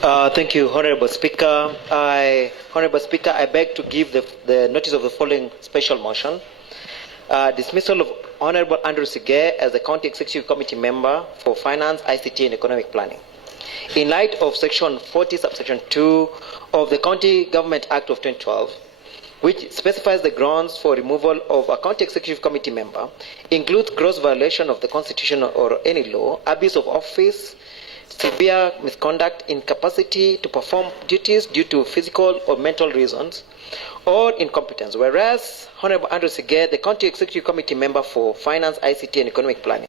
Thank you, Honorable Speaker. I beg to give the notice of the following special motion. Dismissal of Honorable Andrew Sigei as the County Executive Committee member for Finance, ICT and Economic Planning. In light of Section 40, Subsection 2 of the County Government Act of 2012, which specifies the grounds for removal of a County Executive Committee member, includes gross violation of the Constitution or any law, abuse of office, severe misconduct, incapacity to perform duties due to physical or mental reasons, or incompetence. Whereas Honorable Andrew Sigei, the County Executive Committee member for Finance, ICT and Economic Planning,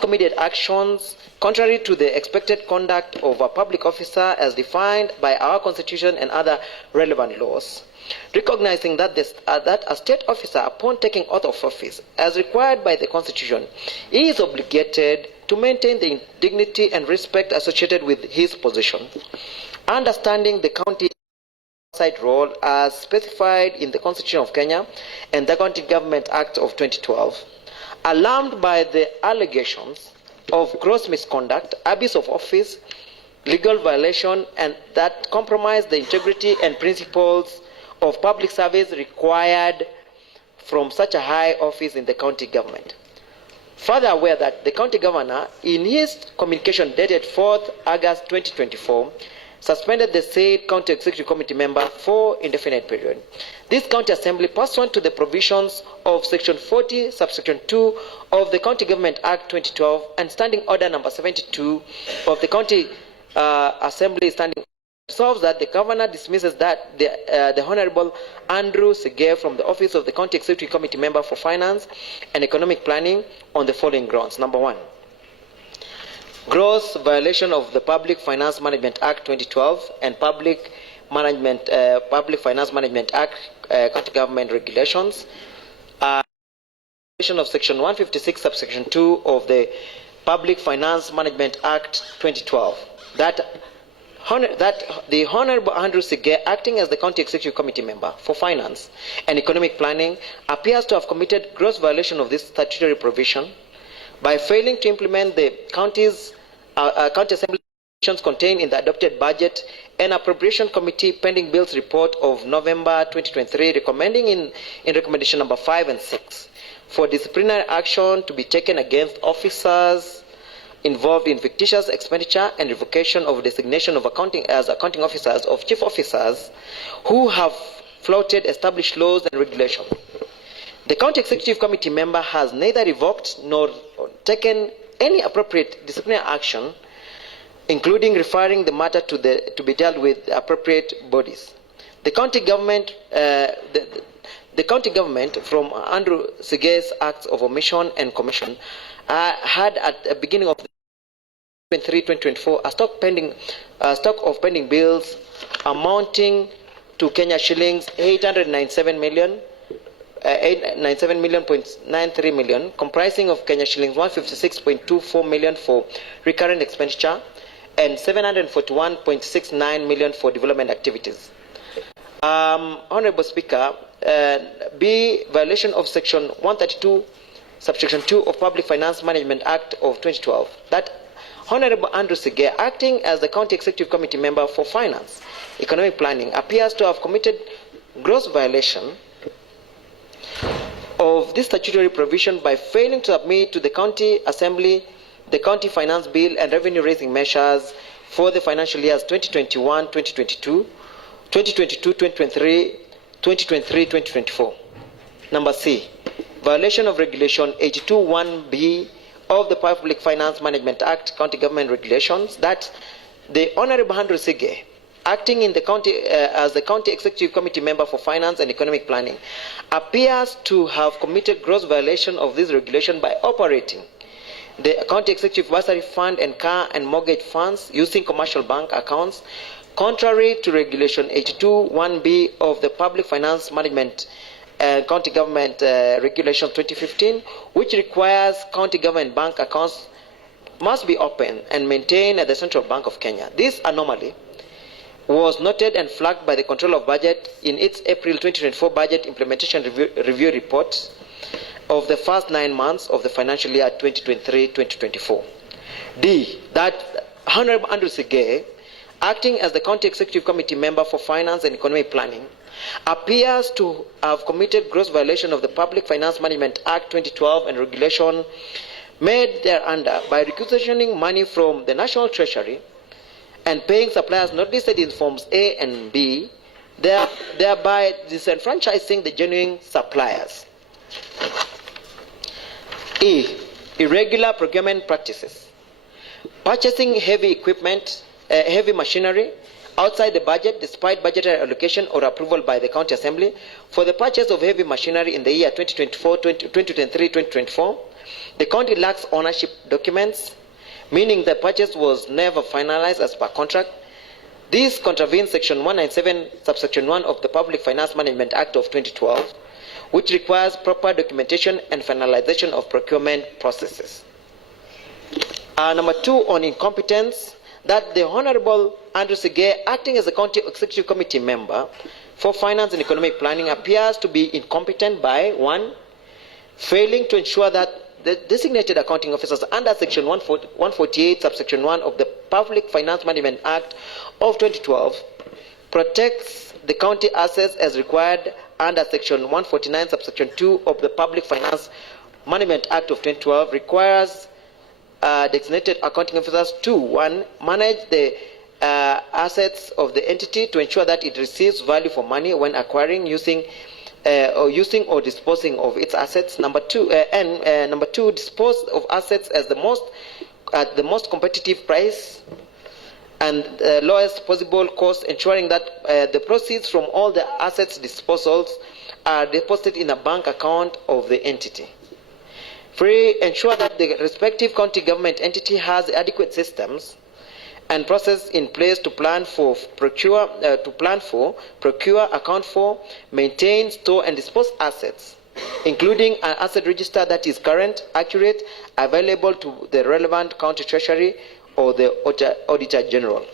committed actions contrary to the expected conduct of a public officer as defined by our Constitution and other relevant laws, recognizing that a state officer, upon taking oath of office, as required by the Constitution, is obligated to maintain the dignity and respect associated with his position, understanding the county oversight role as specified in the Constitution of Kenya and the County Government Act of 2012, alarmed by the allegations of gross misconduct, abuse of office, legal violation, and that compromise the integrity and principles of public service required from such a high office in the county government. Further aware that the county governor, in his communication dated 4th August 2024, suspended the said county executive committee member for indefinite period. This county assembly, pursuant to the provisions of Section 40, Subsection 2 of the County Government Act 2012 and Standing Order Number 72 of the County Assembly Standing, resolves that the governor dismisses that the Honorable Andrew Sigei from the office of the County Executive Committee member for Finance and Economic Planning on the following grounds. Number one, gross violation of the Public Finance Management Act 2012 and Public Finance Management Act County Government Regulations. Violation of Section 156, Subsection 2 of the Public Finance Management Act 2012. That the Honorable Andrew Sigei, acting as the County Executive Committee member for Finance and Economic Planning, appears to have committed gross violation of this statutory provision by failing to implement the county assembly contained in the adopted budget and appropriation committee pending bills report of November 2023, recommending in recommendation number 5 and 6 for disciplinary action to be taken against officers involved in fictitious expenditure and revocation of designation of accounting officers of chief officers who have flouted established laws and regulations. The County Executive Committee member has neither revoked nor taken any appropriate disciplinary action, including referring the matter to be dealt with appropriate bodies. The county government, from Andrew Sigei's acts of omission and commission, had at the beginning of 2024 a stock of pending bills amounting to Kenya shillings 897 million. 897.93 million, comprising of Kenya shillings 156.24 million for recurrent expenditure and 741.69 million for development activities. Honorable Speaker, B, violation of Section 132, Subsection 2 of Public Finance Management Act of 2012, that Honorable Andrew Sigei, acting as the County Executive Committee member for Finance, Economic Planning, appears to have committed gross violation of this statutory provision by failing to submit to the County Assembly the County Finance Bill and revenue raising measures for the financial years 2021-2022, 2022-2023, 2023-2024. Number C, violation of Regulation 82(1)B of the Public Finance Management Act, County Government Regulations, that the Honorable Andrew Sigei, acting in the county as the County Executive Committee member for Finance and Economic Planning, appears to have committed gross violation of this regulation by operating the County Executive Bursary Fund and car and mortgage funds using commercial bank accounts, contrary to Regulation 82(1)B of the Public Finance Management County Government Regulation 2015, which requires county government bank accounts must be open and maintained at the Central Bank of Kenya. This anomaly was noted and flagged by the Control of Budget in its April 2024 Budget Implementation Review Report of the first 9 months of the financial year 2023-2024. D, that Honorable Andrew Sigei, acting as the County Executive Committee member for Finance and Economic Planning, appears to have committed gross violation of the Public Finance Management Act 2012 and regulation made thereunder by requisitioning money from the National Treasury and paying suppliers not listed in Forms A and B, thereby disenfranchising the genuine suppliers. E. Irregular procurement practices. Purchasing heavy equipment, heavy machinery outside the budget despite budgetary allocation or approval by the County Assembly. For the purchase of heavy machinery in the year 2023-2024, the county lacks ownership documents, meaning the purchase was never finalized as per contract. This contravenes Section 197, subsection 1 of the Public Finance Management Act of 2012, which requires proper documentation and finalization of procurement processes. Number 2, on incompetence, that the Honorable Andrew Sigei, acting as a County Executive Committee member for Finance and Economic Planning, appears to be incompetent by 1, failing to ensure that the designated accounting officers under Section 148, subsection 1 of the Public Finance Management Act of 2012 protects the county assets as required under Section 149, subsection 2 of the Public Finance Management Act of 2012, requires designated accounting officers to 1, manage the assets of the entity to ensure that it receives value for money when acquiring, using or disposing of its assets. Number 2, dispose of assets at the most competitive price and lowest possible cost, ensuring that the proceeds from all the assets disposals are deposited in a bank account of the entity. 3, ensure that the respective county government entity has adequate systems and process in place to plan for, procure, account for, maintain, store, and dispose assets, including an asset register that is current, accurate, available to the relevant county treasury or the Auditor General.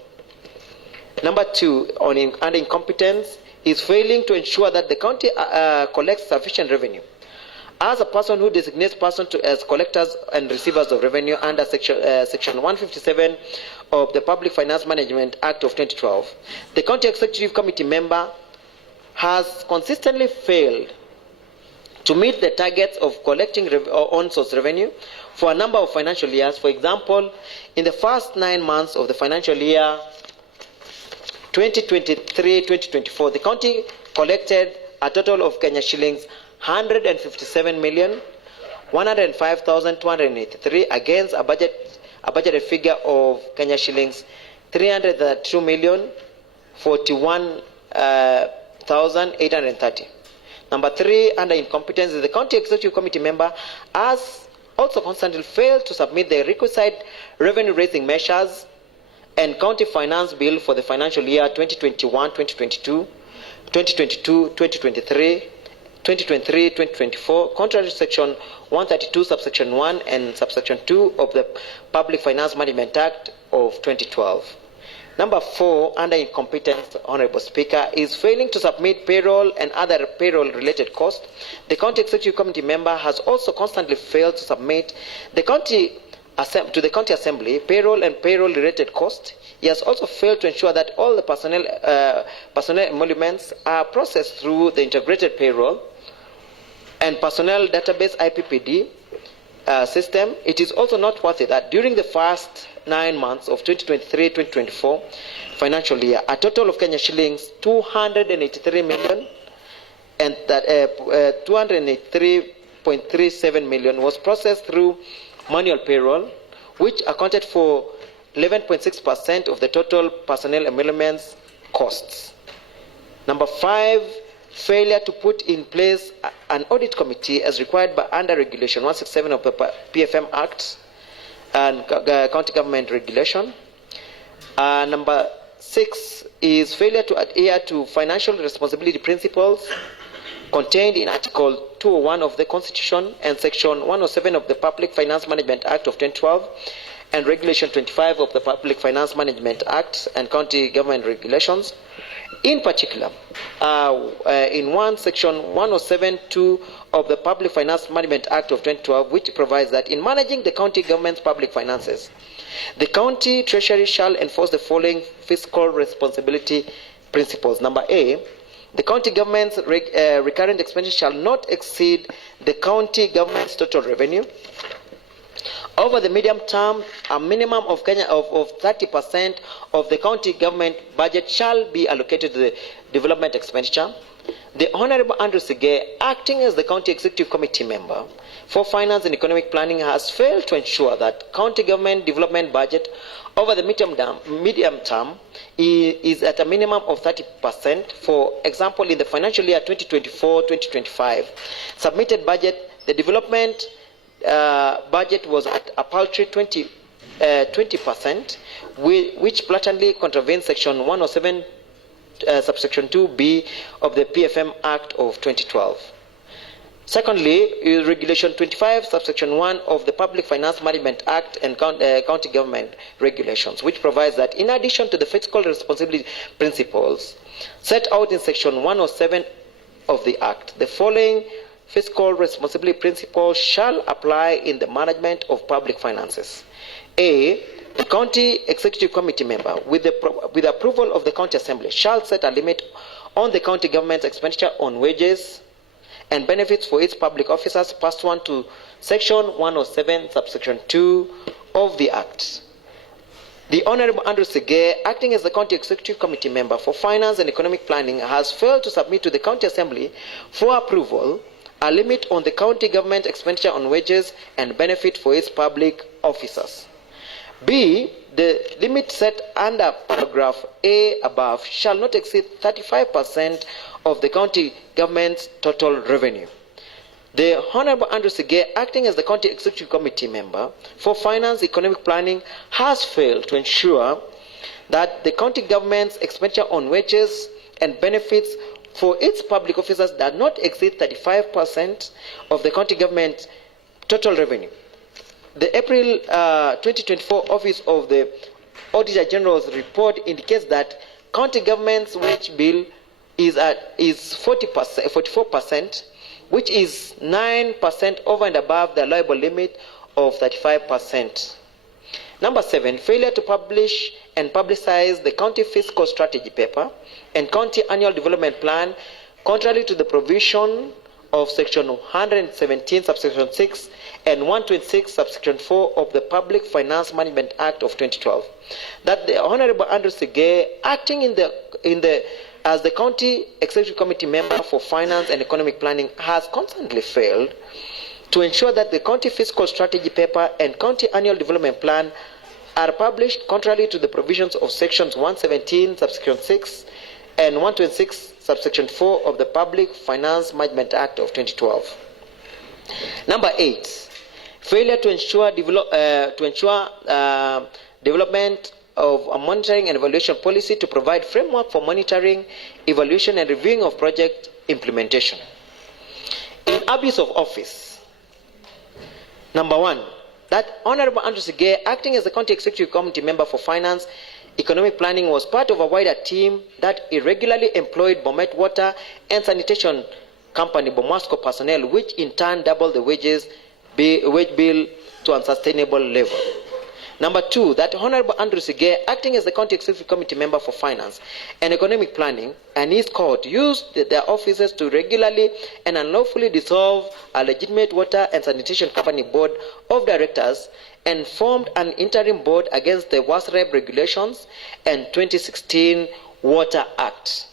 Number 2, under incompetence, is failing to ensure that the county collects sufficient revenue. As a person who designates persons as collectors and receivers of revenue under Section 157 of the Public Finance Management Act of 2012, the County Executive Committee member has consistently failed to meet the targets of collecting on-source revenue for a number of financial years. For example, in the first 9 months of the financial year 2023-2024, the county collected a total of Kenya shillings 157,105,283 against a budgeted figure of Kenya shillings 302,041,830. Number 3, under incompetence, the County Executive Committee member has also constantly failed to submit the requisite revenue-raising measures and county finance bill for the financial year 2021-2022, 2022-2023, 2023-2024, contrary to Section 132, subsection 1 and subsection 2 of the Public Finance Management Act of 2012. Number 4, under incompetence, Honorable Speaker, is failing to submit payroll and other payroll-related costs. The County Executive Committee member has also constantly failed to submit to the County Assembly payroll and payroll-related costs. He has also failed to ensure that all the personnel emoluments are processed through the integrated payroll and personnel database IPPD system. It is also noteworthy that during the first 9 months of 2023-2024 financial year, a total of Kenya shillings 283 million and that 283.37 million was processed through manual payroll, which accounted for 11.6% of the total personnel emoluments costs. Number 5, failure to put in place an audit committee as required by under Regulation 167 of the PFM Act and County Government Regulation. Number 6 is failure to adhere to financial responsibility principles contained in Article 201 of the Constitution and Section 107 of the Public Finance Management Act of 2012 and Regulation 25 of the Public Finance Management Act and County Government Regulations. In particular, in Section 107(2) of the Public Finance Management Act of 2012, which provides that in managing the county government's public finances, The county treasury shall enforce the following fiscal responsibility principles. Number A, the county government's recurrent expenditure shall not exceed the county government's total revenue. Over the medium term, a minimum of 30% of the county government budget shall be allocated to the development expenditure. The Honorable Andrew Sigei, acting as the County Executive Committee member for Finance and Economic Planning, has failed to ensure that county government development budget over the medium term is at a minimum of 30%. For example, in the financial year 2024-2025 submitted budget, the development budget was at a paltry 20%, which blatantly contravenes Section 107 subsection 2B of the PFM Act of 2012. Secondly, Regulation 25 subsection 1 of the Public Finance Management Act and County Government Regulations, which provides that in addition to the fiscal responsibility principles set out in Section 107 of the Act, the following fiscal responsibility principles shall apply in the management of public finances. A, the County Executive Committee member, with approval of the County Assembly, shall set a limit on the county government's expenditure on wages and benefits for its public officers pursuant to Section 107, subsection 2 of the Act. The Honorable Andrew Sigei, acting as the County Executive Committee member for Finance and Economic Planning, has failed to submit to the County Assembly for approval a limit on the county government expenditure on wages and benefit for its public officers. B, the limit set under paragraph A above shall not exceed 35% of the county government's total revenue. The Honorable Andrew Sigei, acting as the County Executive Committee member for Finance Economic Planning, has failed to ensure that the county government's expenditure on wages and benefits for its public officers does not exceed 35% of the county government's total revenue. The April 2024 Office of the Auditor General's report indicates that county government's wage bill is 44%, which is 9% over and above the allowable limit of 35%. Number 7, failure to publish and publicize the county fiscal strategy paper and county annual development plan, contrary to the provision of Section 117, subsection 6 and 126, subsection 4 of the Public Finance Management Act of 2012. That the Honorable Andrew Sigei, acting as the County Executive Committee member for Finance and Economic Planning, has constantly failed to ensure that the county fiscal strategy paper and county annual development plan are published contrary to the provisions of sections 117, subsection 6 and 126, subsection 4 of the Public Finance Management Act of 2012. Number 8, failure to ensure development of a monitoring and evaluation policy to provide framework for monitoring, evaluation and reviewing of project implementation. In abuse of office, number 1, that Honorable Andrew Sigei, acting as the County Executive Committee member for Finance Economic Planning, was part of a wider team that irregularly employed Bomet Water and Sanitation Company Bomasco personnel, which in turn doubled the wage bill to unsustainable level. Number 2, that Honorable Andrew Sigei, acting as the County Executive Committee member for Finance and Economic Planning, and his court used their offices to regularly and unlawfully dissolve a legitimate water and sanitation company board of directors and formed an interim board against the WASREB regulations and 2016 Water Act.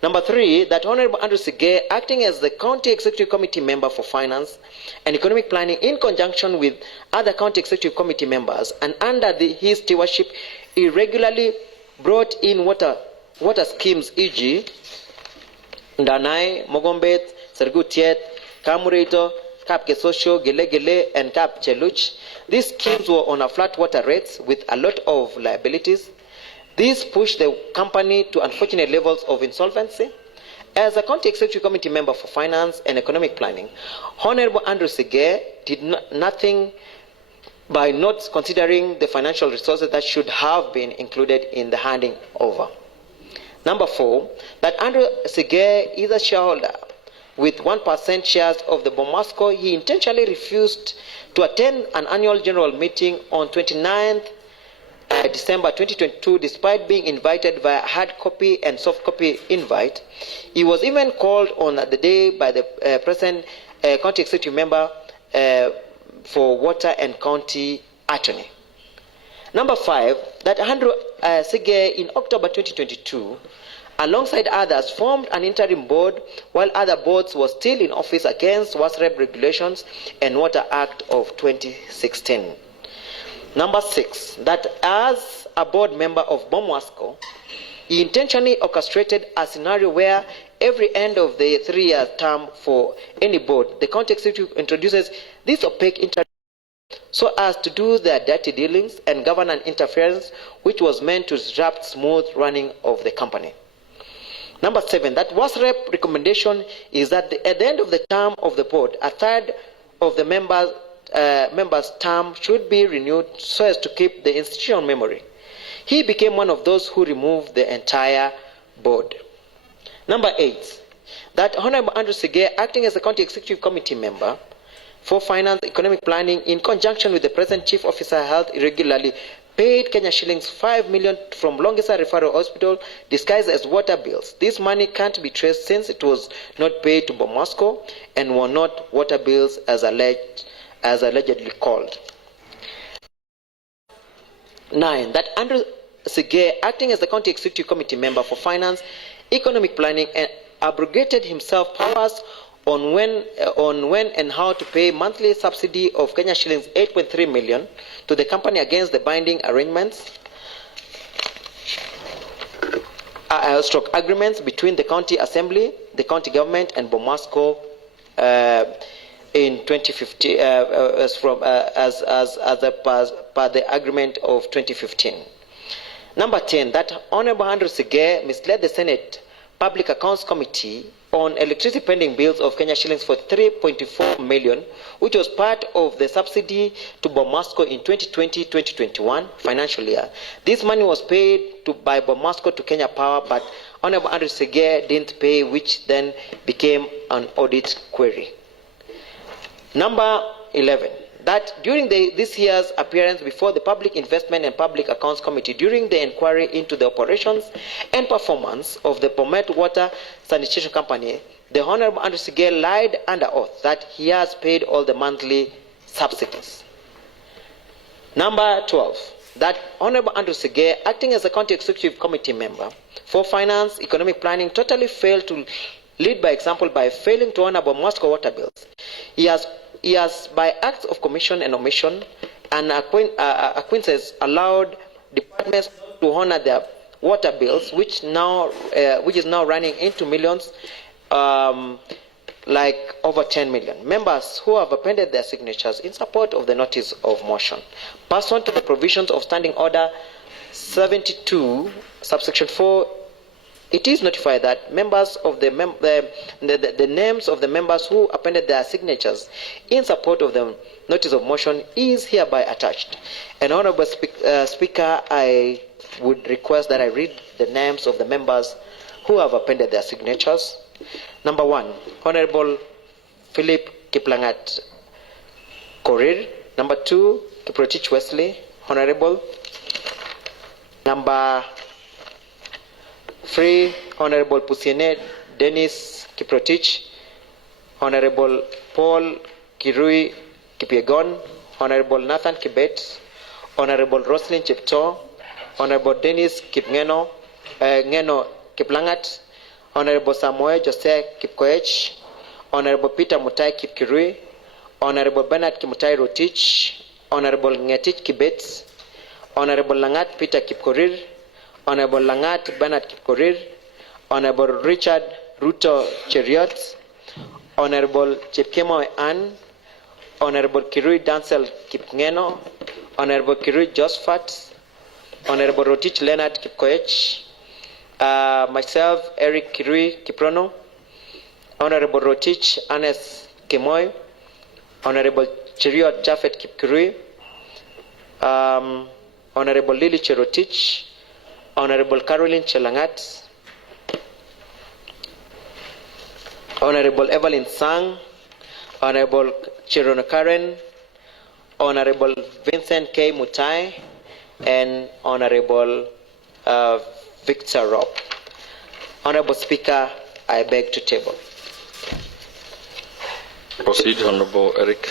Number 3, that Honorable Andrew Sigei, acting as the County Executive Committee member for Finance and Economic Planning, in conjunction with other County Executive Committee members and under his stewardship, irregularly brought in water schemes, e.g. Ndanai, Mogombet, Sergutiet, Kamurito, Kap Kesosho, Gelegele, and Kap Cheluch. These schemes were on a flat water rates with a lot of liabilities. This pushed the company to unfortunate levels of insolvency. As a County Executive Committee member for Finance and Economic Planning, Honorable Andrew Sigei did nothing by not considering the financial resources that should have been included in the handing over. Number 4, that Andrew Sigei is a shareholder with 1% shares of the Bomasco, he intentionally refused to attend an annual general meeting on 29th December 2022, despite being invited via hard copy and soft copy invite. He was even called on the day by the present county executive member for water and county attorney. Number 5, that Andrew Sigei in October 2022, alongside others, formed an interim board while other boards were still in office against WASREB regulations and Water Act of 2016. Number 6, that as a board member of Bomasco, he intentionally orchestrated a scenario where every end of the 3-year term for any board, the county executive introduces this opaque interim so as to do their dirty dealings and governance interference, which was meant to disrupt smooth running of the company. Number 7, that WASREP recommendation is that at the end of the term of the board, a third of the members' term should be renewed so as to keep the institutional memory. He became one of those who removed the entire board. Number 8, that Honorable Andrew Sigei, acting as a county executive committee member for finance, economic planning, in conjunction with the present chief officer health, irregularly paid Kenya shillings 5 million from Longisa Referral Hospital disguised as water bills. This money can't be traced since it was not paid to Bomasco and were not water bills as allegedly called. 9, that Andrew Sigei, acting as the county executive committee member for finance, economic planning, and abrogated himself powers on when and how to pay monthly subsidy of Kenya shillings 8.3 million to the company against the binding arrangements stroke agreements between the county assembly, the county government, and Bomasco in 2015 per the agreement of 2015. Number 10, that Honorable Andrew Sigei misled the Senate Public Accounts Committee on electricity pending bills of Kenya shillings for 3.4 million, which was part of the subsidy to Bomasco in 2020-2021 financial year. This money was paid by Bomasco to Kenya Power, but Honorable Andrew Sigei didn't pay, which then became an audit query. Number 11, that during this year's appearance before the Public Investment and Public Accounts Committee during the inquiry into the operations and performance of the Bomet Water Sanitation Company, the Honorable Andrew Sigei lied under oath that he has paid all the monthly subsidies. Number 12, that Honorable Andrew Sigei, acting as a county executive committee member for finance, economic planning, totally failed to lead by example by failing to honor Bomasco water bills. He has, by acts of commission and omission and acquaintances, allowed departments to honor their water bills, which is now running into millions, like over 10 million. Members who have appended their signatures in support of the notice of motion, pursuant to the provisions of Standing Order 72, subsection 4. It is notified that members of the names of the members who appended their signatures in support of the notice of motion is hereby attached. And Honorable Speaker, I would request that I read the names of the members who have appended their signatures. Number 1, Honorable Philip Kiplangat Korir. Number 2, Kiprotich Wesley, Honorable. Number 3, Honorable Pusiene Dennis Kiprotich, Honorable Paul Kirui Kipiegon, Honorable Nathan Kibet, Honorable Roslyn Chepto, Honorable Dennis Ngeno Kiplangat, Honorable Samuel Jose Kipkoech, Honorable Peter Mutai Kipkirui, Honorable Bernard Kimutai Rotich, Honorable Ngetich Kibet, Honorable Langat Peter Kipkorir, Honorable Langat Bernard Kipkorir, Honorable Richard Ruto Cheriot, Honorable Chepkemo Ann, Honorable Kirui Dancel Kipngeno, Honorable Kirui Josephat, Honorable Rotich Leonard Kipkoech, myself, Eric Kirui Kiprono, Honorable Rotich Anes Kemoy, Honorable Cheriot Jafet Kipkirui, Honorable Lily Cherotich, Honorable Caroline Chelangat, Honorable Evelyn Sang, Honorable Chirono Karen, Honorable Vincent K. Mutai, and Honorable Victor Rob. Honorable Speaker, I beg to table. Proceed, Honorable Eric.